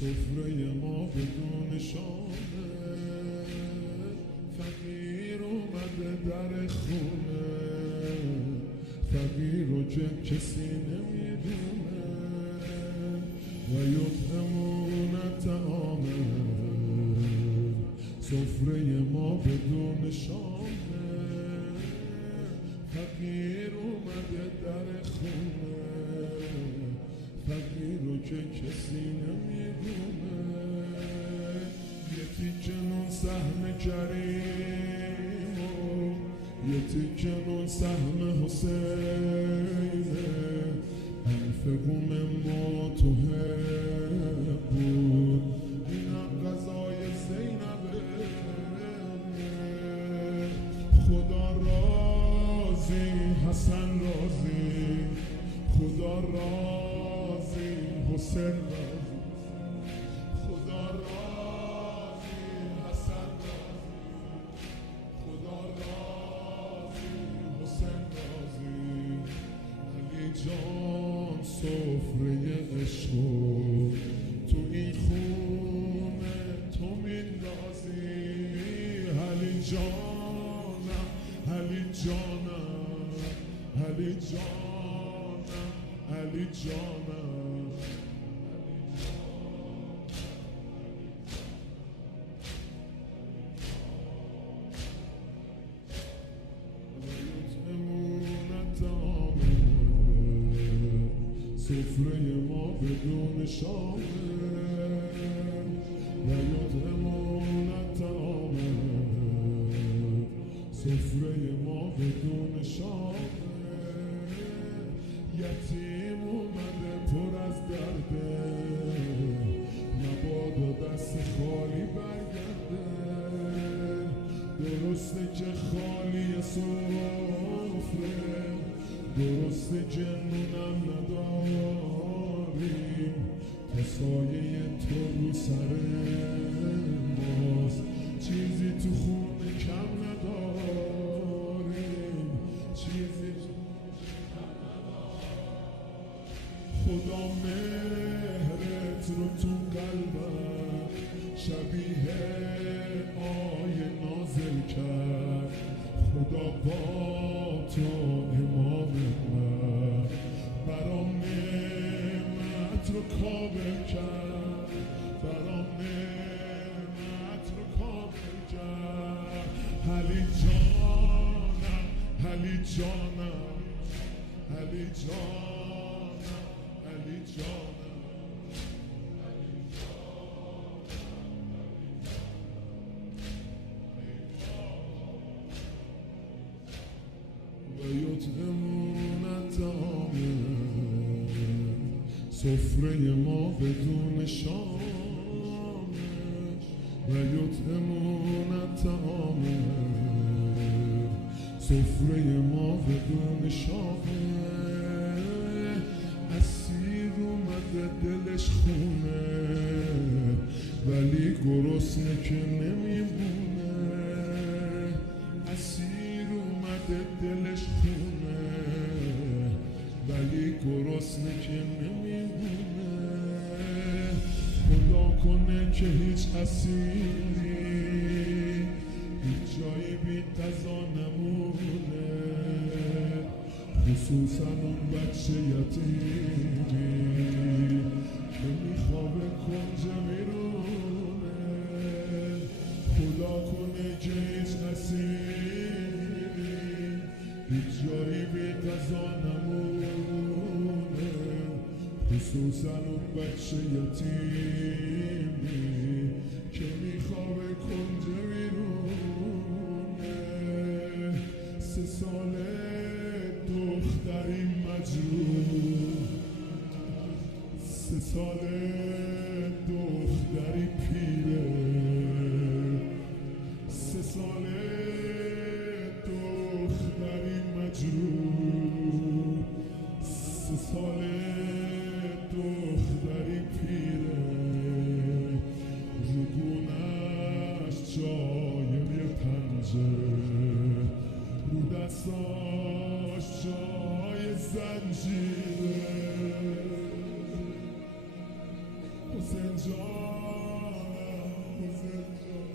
سفره ما بدون شامه، فقیر اومده در خونه، فقیر رو که کسی نمیدونه و یطعمون طعامه. سفره ما بدون شامه، فقیر اومده در خونه، فقیر رو که کسی نمیدونه. یه تیکه نون سهم کریم و یه تیکه نون سهم حسینه، انفقوا مما تحبون، اینم غذای زینبه. خدا راضی حسن راضی، خدا راضی حسین راضی، خدا راضی حسن راضی، خدا راضی حسین راضی. علی جان سفره عشقو تو این خونه تو میندازی. علی جانم علی جانم علی جانم علی جانم. سفره ما بدون شامه و یطعمون طعامه. سفره ما بدون شامه، یتیم اومده پر از درده، مبادا دست خالی برگرده. درسته که خالی سفره، درسته که نونم نداریم، تا سایه تو رو سر ماست، چیزی تو خونه کم نداریم، چیزی کم نداریم. خدا مهرت رو تو قلبم شبیه آیه نازل کرد. خدا با تو امام من برام نعمت رو کامل کرد، برام نعمت رو کامل کرد. علی جانم علی جانم علی جانم علی جانم. و یطعمون طعامه. سفره ما بدون شامه و یطعمون طعامه. سفره ما بدون شامه، اسیر اومده دلش خونه، ولی گرسنه که نمیمونه. اسیر اومده دلش خونه، ولی گرسنه که نمیمونه. خدا کنه که هیچ اسیری هیچ جایی بی غذا نمونه، خصوصا اون بچه یتیمی که میخوابه کنج میرونه. خدا کنه که هیچ اسیری هیچ جایی بی غذا نمونه، خصوصا اون بچه یتیمی که میخوابه کنج میرونه. 3 ساله دختری مجروح، 3 ساله دختری پیره، 3 ساله دختری مجروح، 3 ساله دختری پیره. روگونش جای یه پنجره، رو دستاش جای زنجیره. زنجانم تو زنجان